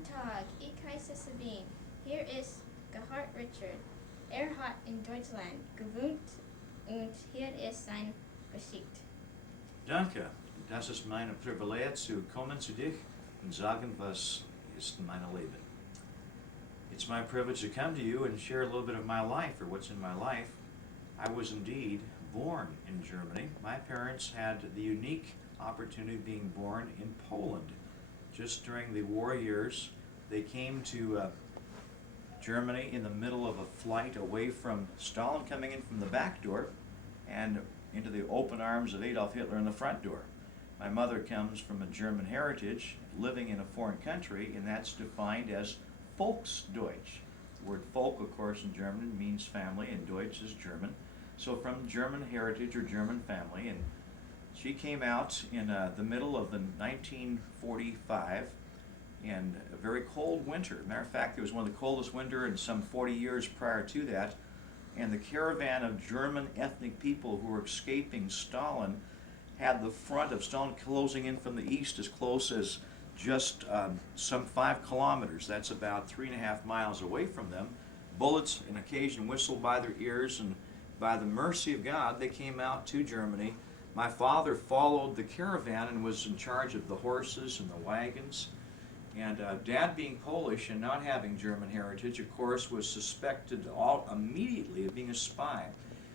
Guten Tag, ich heiße Sabine. Hier ist Gerhard Richard. Hat in Deutschland gewohnt und hier ist sein Geschichte. Danke, das ist mein Privileg zu kommen zu dich und sagen, was ist in meinem Leben. It's my privilege to come to you and share a little bit of my life, or what's in my life. I was indeed born in Germany. My parents had the unique opportunity of being born in Poland. Just during the war years, they came to Germany in the middle of a flight away from Stalin coming in from the back door and into the open arms of Adolf Hitler in the front door. My mother comes from a German heritage, living in a foreign country, and that's defined as Volksdeutsch. The word Volk, of course, in German means family, and Deutsch is German. So from German heritage or German family, and she came out in the middle of the 1945 in a very cold winter. Matter of fact, it was one of the coldest winter in some 40 years prior to that. And the caravan of German ethnic people who were escaping Stalin had the front of Stalin closing in from the east as close as just some 5 kilometers. That's about 3.5 miles away from them. Bullets and occasion whistled by their ears, and by the mercy of God, they came out to Germany. My father followed the caravan and was in charge of the horses and the wagons. And Dad, being Polish and not having German heritage, of course, was suspected immediately of being a spy.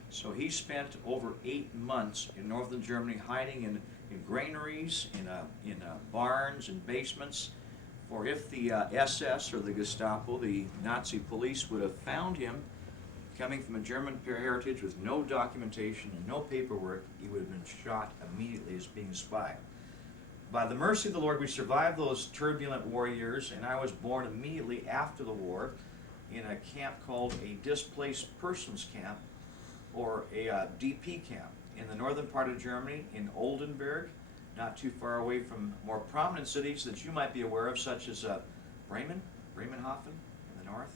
So he spent over 8 months in northern Germany hiding in granaries, in barns and basements. For if the SS or the Gestapo, the Nazi police, would have found him coming from a German heritage with no documentation and no paperwork, he would have been shot immediately as being a spy. By the mercy of the Lord, we survived those turbulent war years, and I was born immediately after the war in a camp called a displaced persons camp, or a DP camp, in the northern part of Germany, in Oldenburg, not too far away from more prominent cities that you might be aware of, such as Bremenhaven in the north.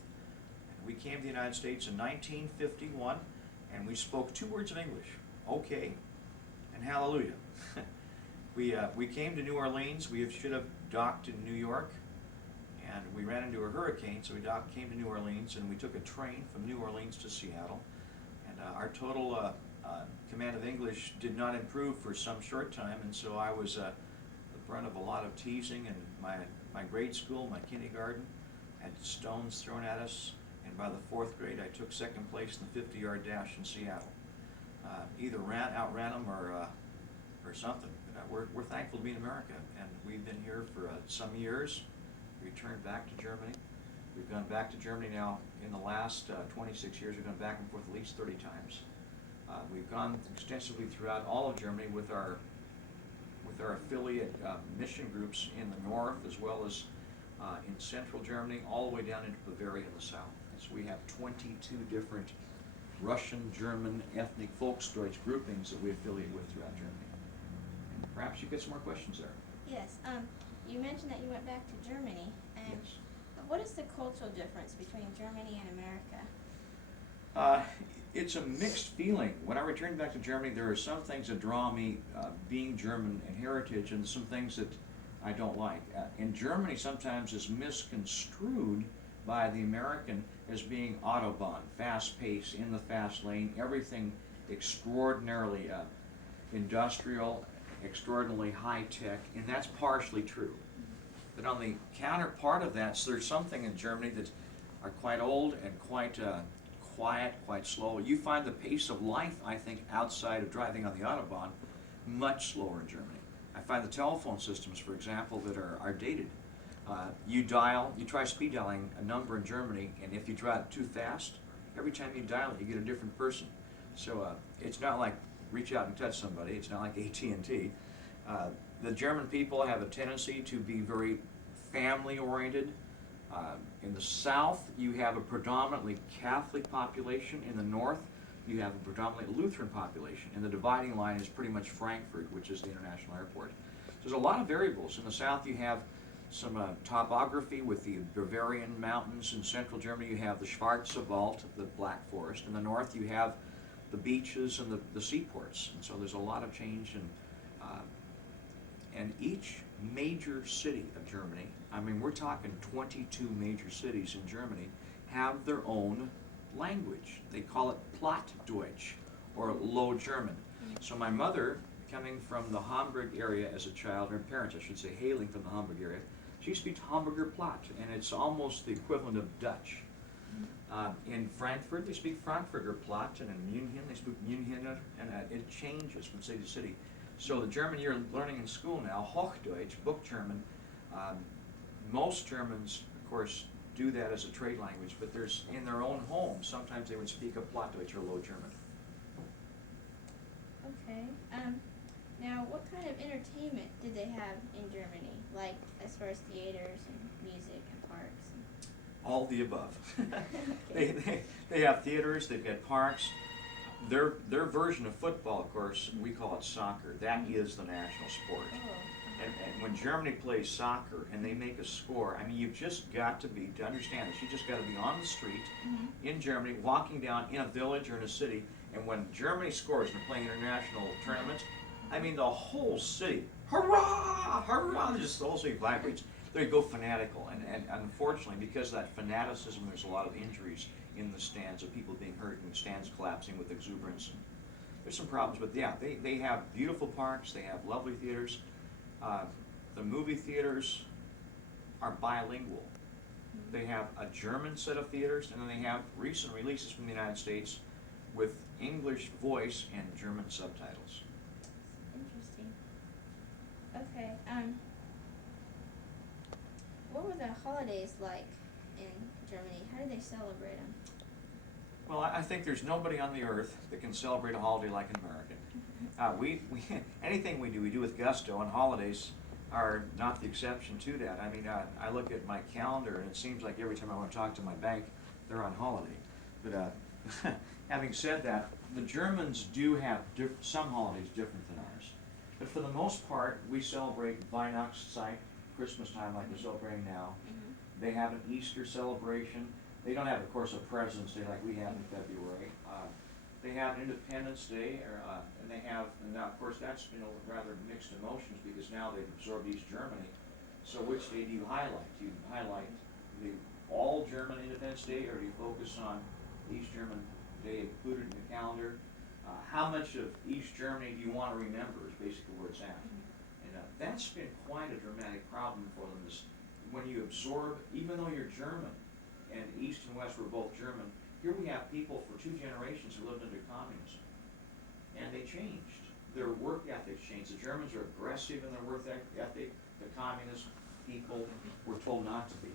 And we came to the United States in 1951, and we spoke 2 words of English, okay and hallelujah. We came to New Orleans. We should have docked in New York, and we ran into a hurricane, so we came to New Orleans, and we took a train from New Orleans to Seattle. And our total command of English did not improve for some short time, and so I was the brunt of a lot of teasing. And my grade school, my kindergarten, had stones thrown at us, and by the 4th grade, I took 2nd place in the 50-yard dash in Seattle. Either outran them or something. We're thankful to be in America, and we've been here for some years. We returned back to Germany. We've gone back to Germany now in the last 26 years. We've gone back and forth at least 30 times. We've gone extensively throughout all of Germany with our affiliate mission groups in the north, as well as in central Germany, all the way down into Bavaria in the south. So we have 22 different Russian, German, ethnic Volksdeutsch groupings that we affiliate with throughout Germany. Perhaps you get some more questions there. Yes, you mentioned that you went back to Germany, and Yes. what is the cultural difference between Germany and America? It's a mixed feeling. When I returned back to Germany, there are some things that draw me, being German in heritage, and some things that I don't like. In Germany, sometimes is misconstrued by the American as being Autobahn, fast-paced, in the fast lane, everything extraordinarily industrial, extraordinarily high-tech, and that's partially true. But on the counterpart of that, so there's something in Germany that are quite old and quite quiet, quite slow. You find the pace of life, I think, outside of driving on the Autobahn, much slower in Germany. I find the telephone systems, for example, that are dated. You try speed dialing a number in Germany, and if you drive too fast, every time you dial it, you get a different person. So it's not like reach out and touch somebody. It's not like AT&T. The German people have a tendency to be very family-oriented. In the south, you have a predominantly Catholic population. In the north, you have a predominantly Lutheran population. And the dividing line is pretty much Frankfurt, which is the international airport. So there's a lot of variables. In the south, you have some topography with the Bavarian mountains. In central Germany, you have the Schwarzwald, the Black Forest. In the north, you have the beaches and the seaports. And so there's a lot of change, and each major city of Germany, I mean, we're talking 22 major cities in Germany, have their own language. They call it Plattdeutsch, or Low German. So my mother, coming from the Hamburg area as a child, her parents, I should say, hailing from the Hamburg area, she speaks Hamburger Platt, and it's almost the equivalent of Dutch. In Frankfurt, they speak Frankfurter Platt, and in München, they speak Münchener, and it changes from city to city. So the German you're learning in school now, Hochdeutsch, book German, most Germans, of course, do that as a trade language, but there's, in their own homes, sometimes they would speak a Plattdeutsch or Low German. Okay. Now, what kind of entertainment did they have in Germany? Like, as far as theaters and music and parks? All the above. Okay. They have theaters, they've got parks. Their version of football, of course, we call it soccer. That is the national sport. Oh. And when Germany plays soccer and they make a score, I mean, you've just got to understand this, you just got to be on the street in Germany, walking down in a village or in a city, and when Germany scores and they're playing international tournaments, I mean, the whole city, hurrah, hurrah, just the whole city vibrates. They go fanatical, and unfortunately, because of that fanaticism, there's a lot of injuries in the stands of people being hurt and stands collapsing with exuberance. And there's some problems, but yeah, they have beautiful parks, they have lovely theaters. The movie theaters are bilingual. They have a German set of theaters, and then they have recent releases from the United States with English voice and German subtitles. Interesting. Okay. What were the holidays like in Germany? How did they celebrate them? Well, I think there's nobody on the earth that can celebrate a holiday like an American. We anything we do with gusto, and holidays are not the exception to that. I mean, I look at my calendar, and it seems like every time I want to talk to my bank, they're on holiday. But having said that, the Germans do have some holidays different than ours. But for the most part, we celebrate Weihnachtszeit, Christmas time, like we're celebrating now. They have an Easter celebration. They don't have, of course, a President's Day like we have in February. They have Independence Day, and they have, and now, of course, that's, you know, rather mixed emotions because now they've absorbed East Germany. So which day do you highlight? Do you highlight the all German Independence Day, or do you focus on East German Day included in the calendar? How much of East Germany do you want to remember is basically where it's at. And that's been quite a dramatic problem for them, is when you absorb, even though you're German, and East and West were both German, here we have people for 2 generations who lived under communism. And they changed. Their work ethics changed. The Germans are aggressive in their work ethic. The communist people were told not to be.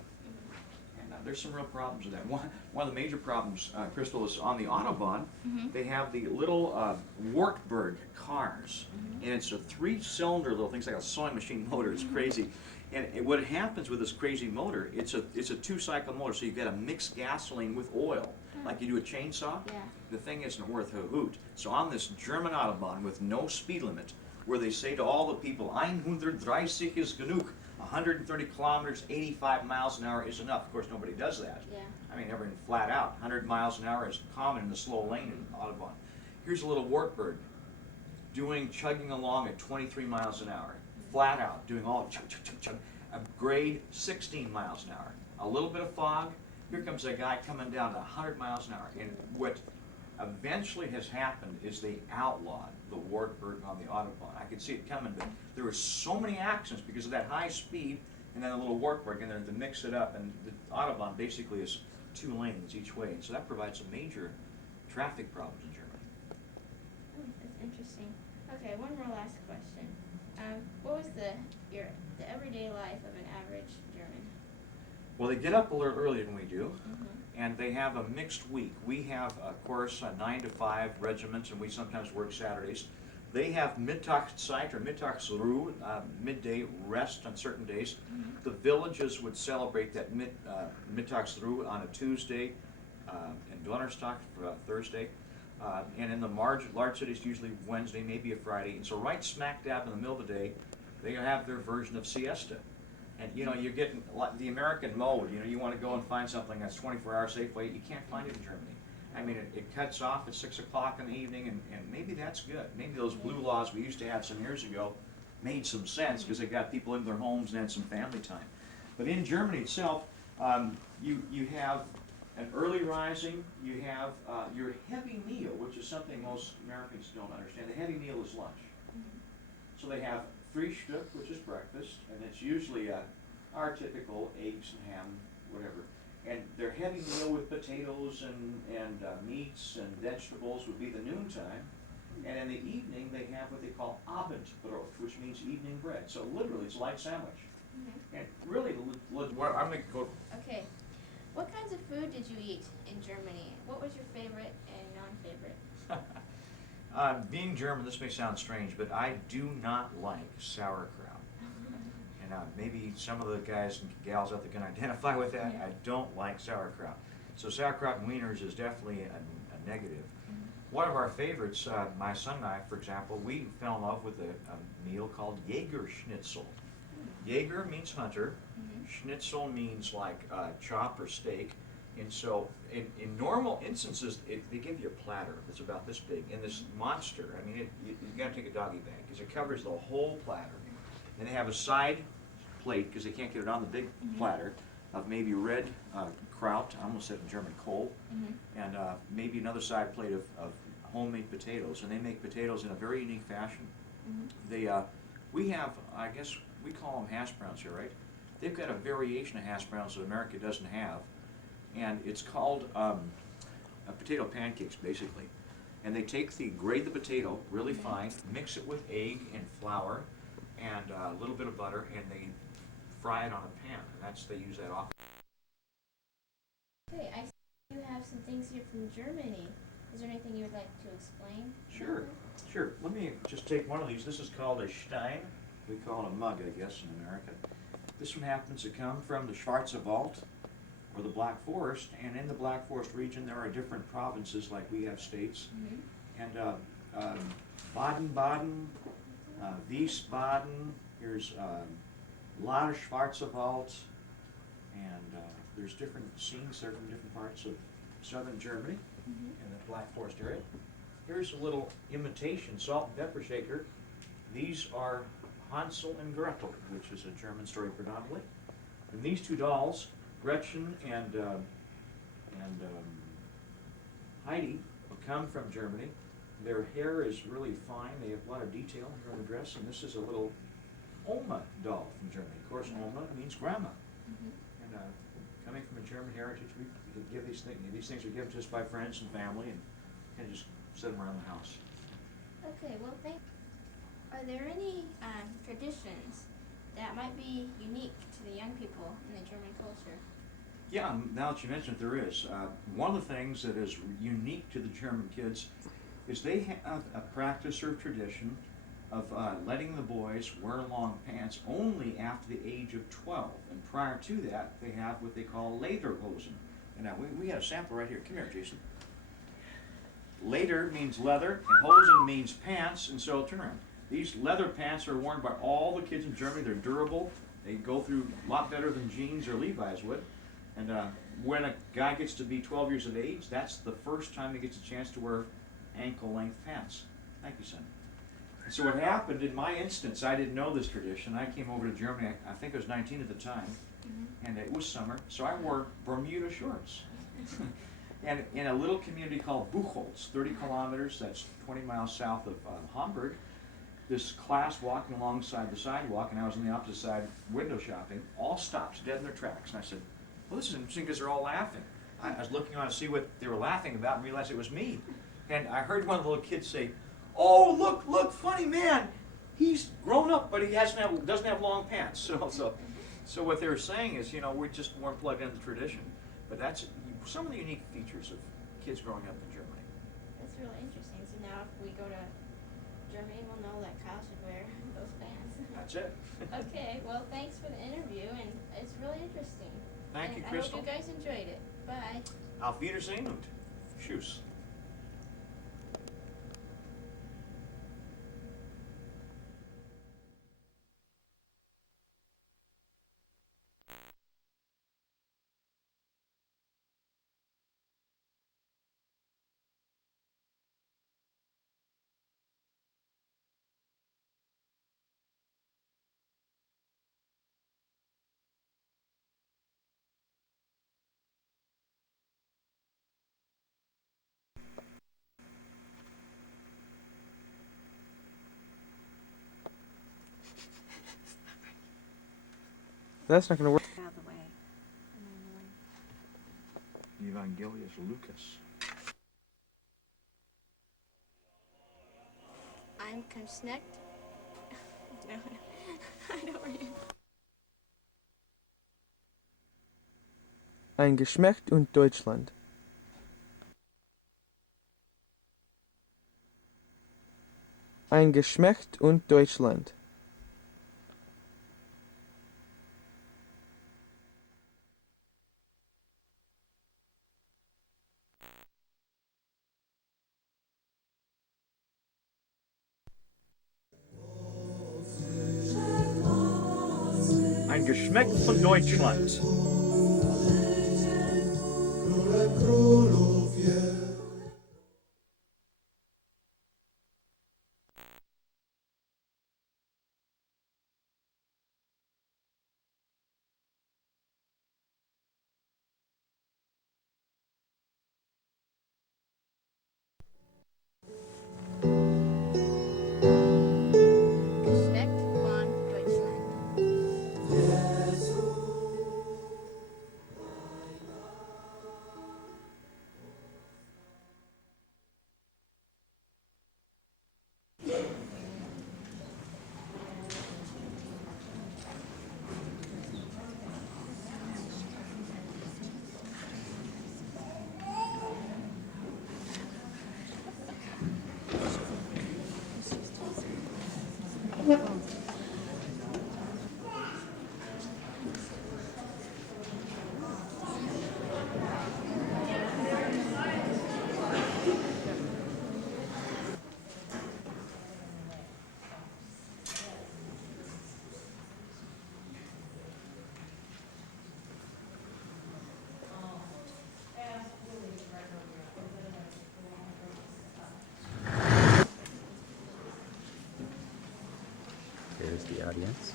And there's some real problems with that. One of the major problems, Crystal, is on the Autobahn. They have the little Wartburg cars. And it's a 3-cylinder little thing. It's like a sewing machine motor. It's crazy. And what happens with this crazy motor, it's a 2-cycle motor, so you've got to mix gasoline with oil, like you do a chainsaw. Yeah. The thing isn't worth a hoot. So on this German Autobahn with no speed limit, where they say to all the people, 130 is genug, 130 kilometers, 85 miles an hour is enough. Of course, nobody does that. Yeah. I mean, everyone flat out. 100 miles an hour is common in the slow lane in Autobahn. Here's a little Wartburg chugging along at 23 miles an hour. Flat out, doing all chug, chug, chug, chug, a grade 16 miles an hour. A little bit of fog, here comes a guy coming down to 100 miles an hour. And what eventually has happened is they outlawed the Wartburg on the Autobahn. I could see it coming, but there were so many accidents because of that high speed and then a little Wartburg in there to mix it up. And the Autobahn basically is 2 lanes each way. And so that provides some major traffic problems in Germany. Oh, that's interesting. Okay, one more last question. What was the everyday life of an average German? Well, they get up a little earlier than we do, and they have a mixed week. We have, of course, 9 to 5 regiments, and we sometimes work Saturdays. They have Mittagszeit or Mittagsruhe, midday rest on certain days. The villages would celebrate that Mittagsruhe on a Tuesday, and Donnerstag for Thursday. And in the large cities, usually Wednesday, maybe a Friday. And so right smack dab in the middle of the day, they have their version of siesta. And you know, you're getting the American mode. You know, you want to go and find something that's 24-hour Safeway. You can't find it in Germany. I mean, it cuts off at 6 o'clock in the evening, and maybe that's good. Maybe those blue laws we used to have some years ago made some sense because they got people in their homes and had some family time. But in Germany itself, you have an early rising, you have your heavy meal, which is something most Americans don't understand. The heavy meal is lunch. So they have Frühstück, which is breakfast, and it's usually our typical eggs and ham, whatever. And their heavy meal with potatoes and meats and vegetables would be the noontime. And in the evening, they have what they call Abendbrot, which means evening bread. So literally, it's a light sandwich. And really, well, I'm going to go. Okay. What kinds of food did you eat in Germany? What was your favorite and non-favorite? Being German, this may sound strange, but I do not like sauerkraut. And maybe some of the guys and gals out there can identify with that. Yeah. I don't like sauerkraut. So sauerkraut and wieners is definitely a negative. One of our favorites, my son and I, for example, we fell in love with a meal called Jaeger Schnitzel. Jaeger means hunter. Schnitzel means like chop or steak. And so in normal instances, they give you a platter that's about this big. And this monster, I mean, you got to take a doggy bag because it covers the whole platter. And they have a side plate, because they can't get it on the big platter, of maybe red kraut, I almost said in German, kohl, and maybe another side plate of homemade potatoes. And they make potatoes in a very unique fashion. We have, I guess, we call them hash browns here, right? They've got a variation of hash browns that America doesn't have, and it's called potato pancakes, basically. And they grate the potato really fine, mix it with egg and flour, and a little bit of butter, and they fry it on a pan, and they use that often. Okay, I see you have some things here from Germany. Is there anything you would like to explain? Sure, sure. Let me just take one of these. This is called a Stein. We call it a mug, I guess, in America. This one happens to come from the Schwarzwald, or the Black Forest, and in the Black Forest region there are different provinces, like we have states. And Baden-Baden, Wiesbaden, here's Lade Schwarzwald, and there's different scenes there from different parts of southern Germany in the Black Forest area. Here's a little imitation salt and pepper shaker. These are Hansel and Gretel, which is a German story predominantly. And these two dolls, Gretchen and Heidi, come from Germany. Their hair is really fine. They have a lot of detail here on the dress. And this is a little Oma doll from Germany. Of course, Oma means grandma. And coming from a German heritage, we give these things. These things are given to us by friends and family, and kind of just set them around the house. Okay, well, are there any traditions that might be unique to the young people in the German culture? Yeah, now that you mention it, there is. One of the things that is unique to the German kids is they have a practice or tradition of letting the boys wear long pants only after the age of 12. And prior to that, they have what they call lederhosen. And now we have a sample right here. Come here, Jason. Leder means leather, and hosen means pants, and so turn around. These leather pants are worn by all the kids in Germany. They're durable. They go through a lot better than jeans or Levi's would. And when a guy gets to be 12 years of age, that's the first time he gets a chance to wear ankle-length pants. Thank you, son. And so what happened in my instance, I didn't know this tradition. I came over to Germany, I think I was 19 at the time, and it was summer, so I wore Bermuda shorts. And in a little community called Buchholz, 30 kilometers, that's 20 miles south of Hamburg, this class walking alongside the sidewalk, and I was on the opposite side window shopping, all stopped dead in their tracks. And I said, well, this is interesting because they're all laughing. I was looking around to see what they were laughing about and realized it was me. And I heard one of the little kids say, oh, look, funny man. He's grown up, but he doesn't have long pants. So what they were saying is, we just weren't plugged into the tradition. But that's some of the unique features of kids growing up in Germany. That's really interesting. So now if we go to Germany, we'll know that Kyle should wear those pants. That's it. Okay, well, thanks for the interview, and it's really interesting. Thank you, Crystal. I hope you guys enjoyed it. Bye. Auf Wiedersehen und Tschüss. That's not going to work. Out of the way. Evangelius Lucas. I'm Knecht. No, I don't remember. Ein Geschlecht und Deutschland. Ein Geschlecht und Deutschland. Ein Geschmack von Deutschland. Geschlecht von Deutschland. There's the audience.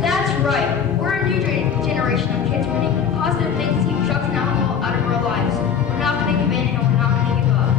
That's right. We're a new generation of kids winning positive things, keep drugs and alcohol out of our lives. We're not going to give in and we're not going to give up.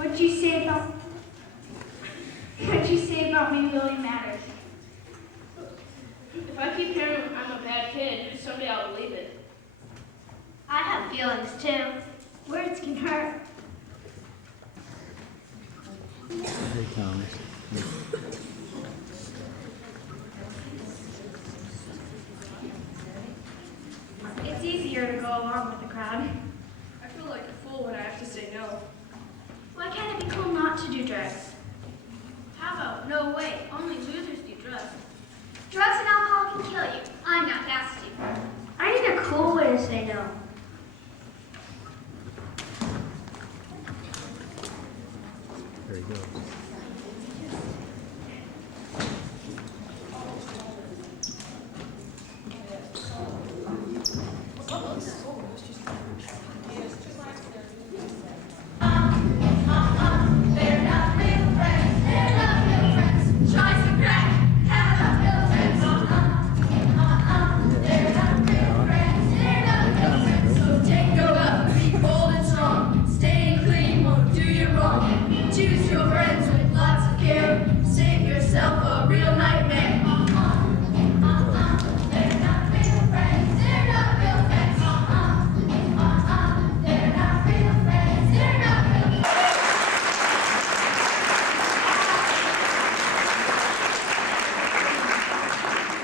What'd you say about me really matters? If I keep hearing I'm a bad kid, someday I'll believe it. I have feelings too. Words can hurt. Here he comes. It's easier to go along with the crowd. I feel like a fool when I have to say no. Why can't it be cool not to do drugs? How about no way? Only losers do drugs. Drugs and alcohol can kill you. I'm not that stupid. I need a cool way to say no. There he goes. Choose your friends with lots of care. Save yourself a real nightmare. They're not real friends. They're not real friends. They're not real friends. They're not real friends.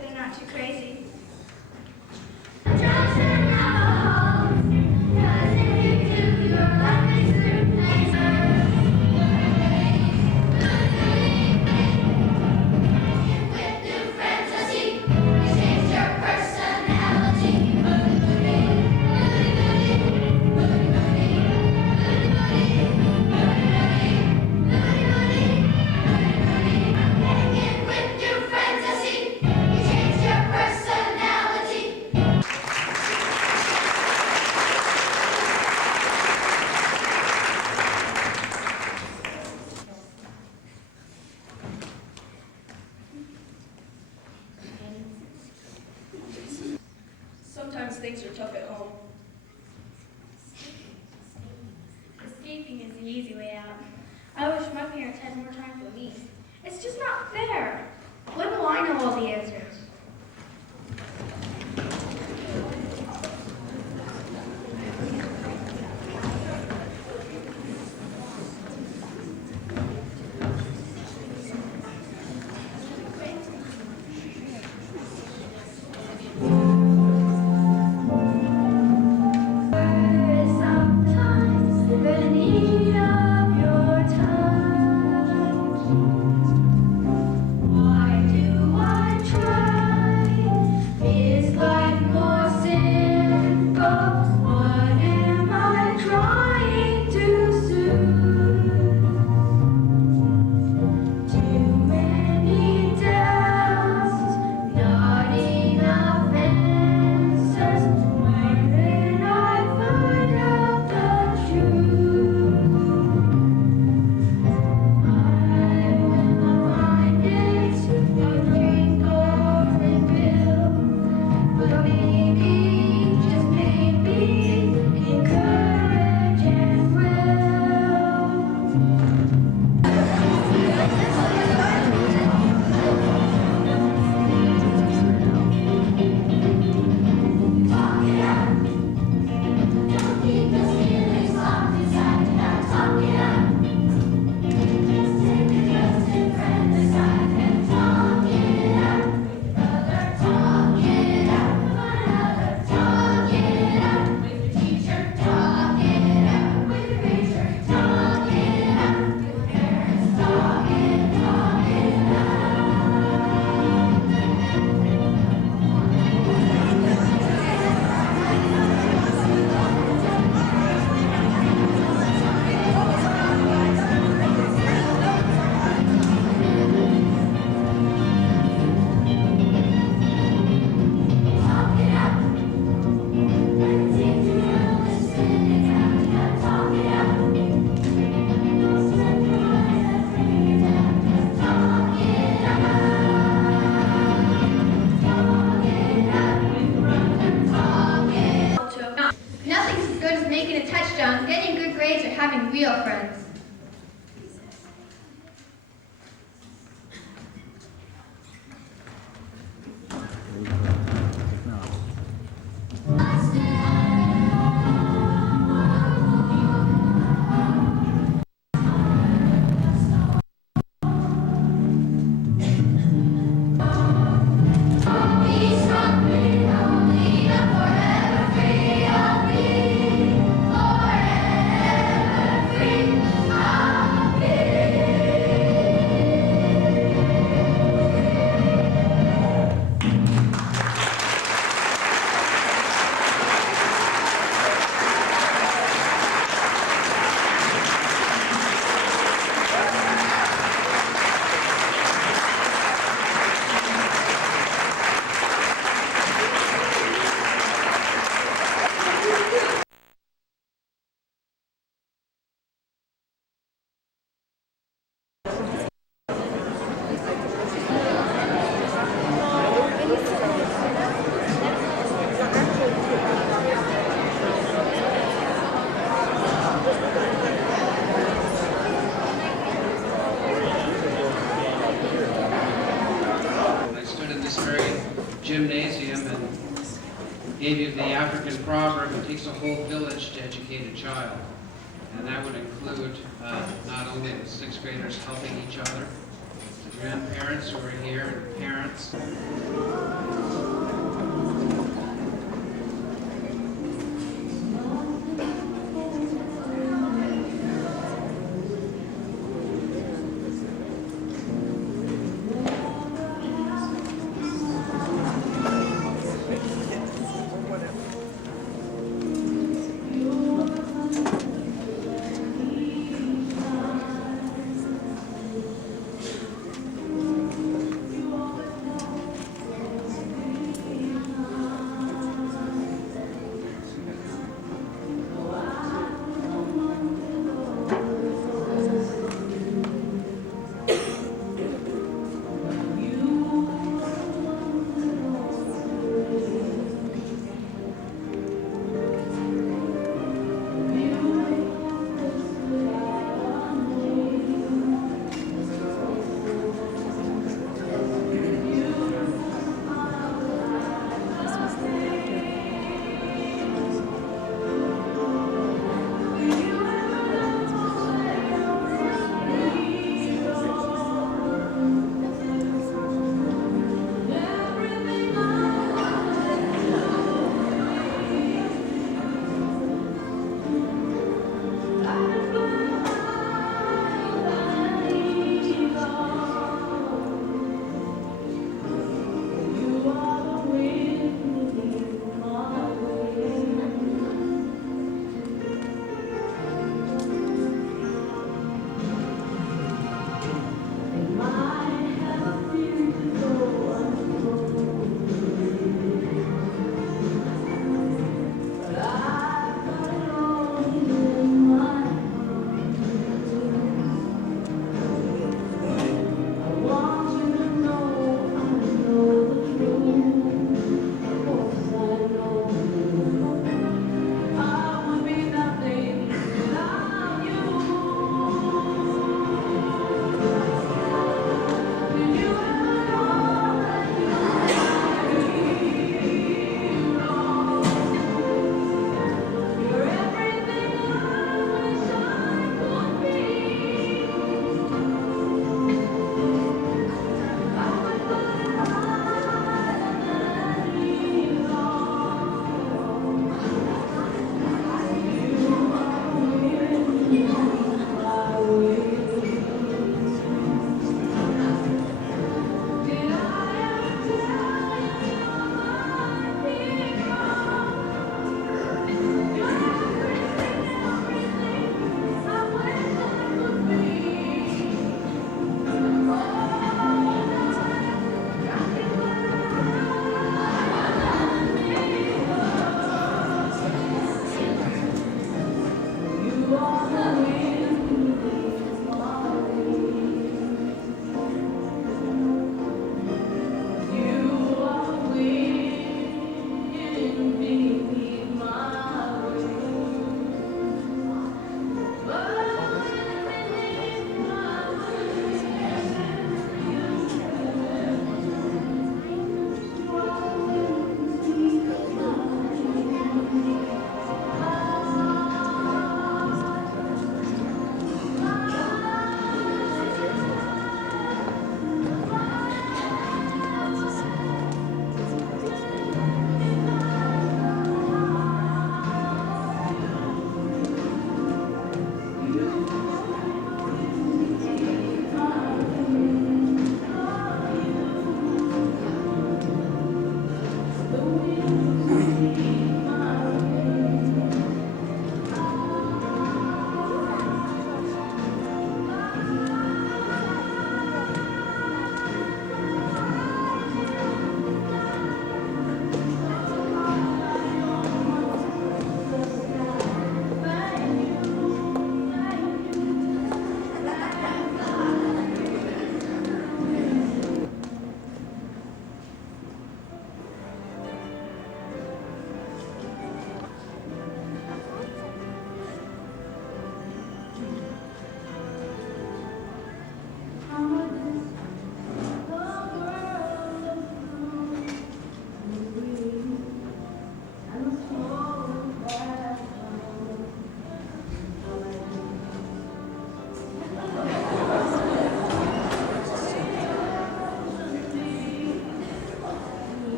They're not too crazy. Drugs and alcohol. 'Cause if you do, your life is through. With new friends, I see you change your personality. With new friends, I see you change your personality. Sometimes things are tough at home. Escaping is the easy way out. I wish my parents had more time for me. It's just not fair. When will I know all the answers? Sometimes the need of your touch. Why do I try? Is life more simple? What am I trying to soothe? Too many doubts, not enough answers. When did I find out the truth? I will find it, a drink or a pill, but maybe, just maybe, encourage and will. Talk it out. Don't keep those feelings locked inside. Now talk it out. Just take a trusted friend aside and talk it out. With your brother, talk it out. With one another, talk it out. With your teacher, talk it out. With your preacher, talk it out. With your parents, talk it out. Talk it out. When it seems you will listen, it's time to talk it out. Don't spend your life bringing it down. Talk it out. Talk it out. With brother, talk it out. Nothing's as good as making a touchdown, getting good grades, or having real friends. There you go. Technology. Be strong, be only forever free. I'll be forever free. the African proverb, it takes a whole village to educate a child. And that would include not only the sixth graders helping each other, the grandparents who are here, and parents.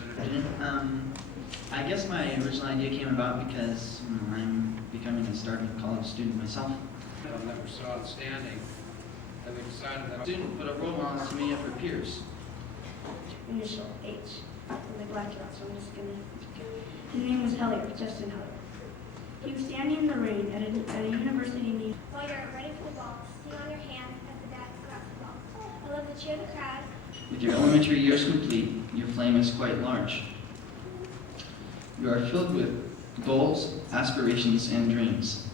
Representative. I guess my original idea came about because I'm becoming a starting college student myself. That were so outstanding that we decided that Student put up role models to many of her peers. Initial H. I'm the black child, so I'm just gonna. His name was Hellier, Justin Hellier. He was standing in the rain at a university meeting. While you're ready for the ball, sing on your hand as the dad grabs the ball. I love to cheer the crowd. With your elementary years complete, your flame is quite large. You are filled with goals, aspirations, and dreams.